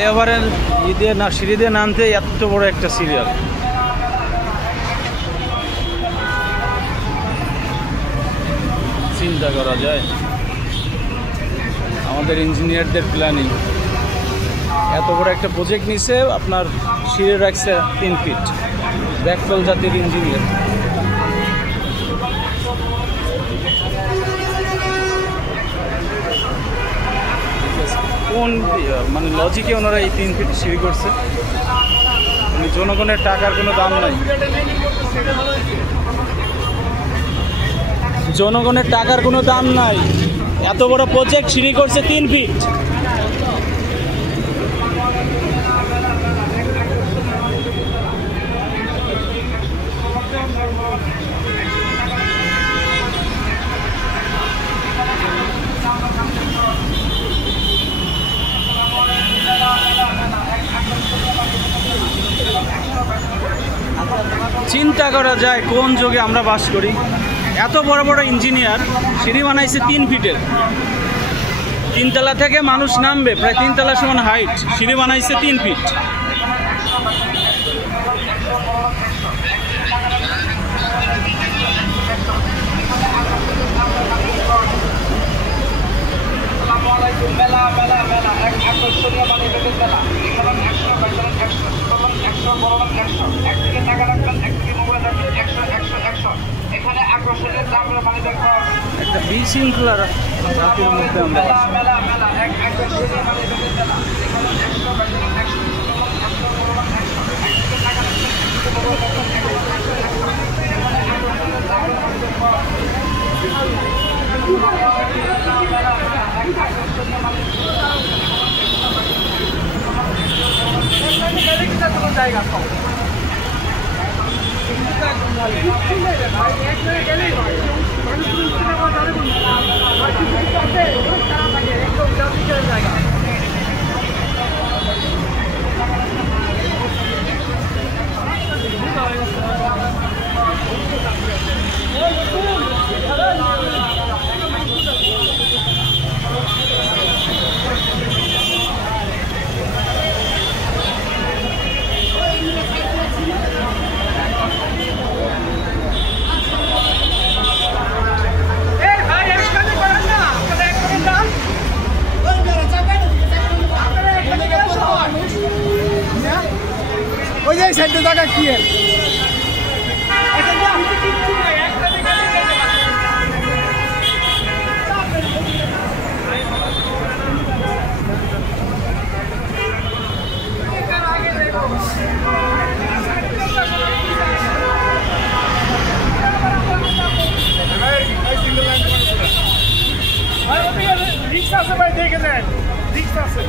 ফ্লাইওভারের ঈদে না সিঁড়ি দিয়ে নামতে এত বড় একটা সিরিয়াল। চিন্তা করা যায় আমাদের ইঞ্জিনিয়ারদের প্ল্যানিং। এত বড় একটা প্রজেক্ট নিছে, আপনার সিঁড়ি রাখছে 3 ফিট। ব্যাকফল জাতির ইঞ্জিনিয়ার। কোন মানে লজিকে ওনারা এই 3 ফিট সিঁড়ি করছে? মানে জনগণের টাকার কোনো দাম নাই, জনগণের টাকার কোনো দাম নাই। এত বড় প্রজেক্ট সিঁড়ি করছে 3 ফিট। চিন্তা করা যায় কোন যুগে আমরা বাস করি। এত বড় বড় ইঞ্জিনিয়ার সিঁড়ি বানাইছে 3 ফিটের। 3 তলা থেকে মানুষ নামবে, প্রায় 3 তলা সমান হাইট, সিঁড়ি বানাইছে 3 ফিট। একটা বিশৃঙ্খলা রাতের মধ্যে আমরা জায়গা ওই যে সাইডে জায়গা কি রিক্সা আছে ভাই, দেখে নেন রিক্সা আছে।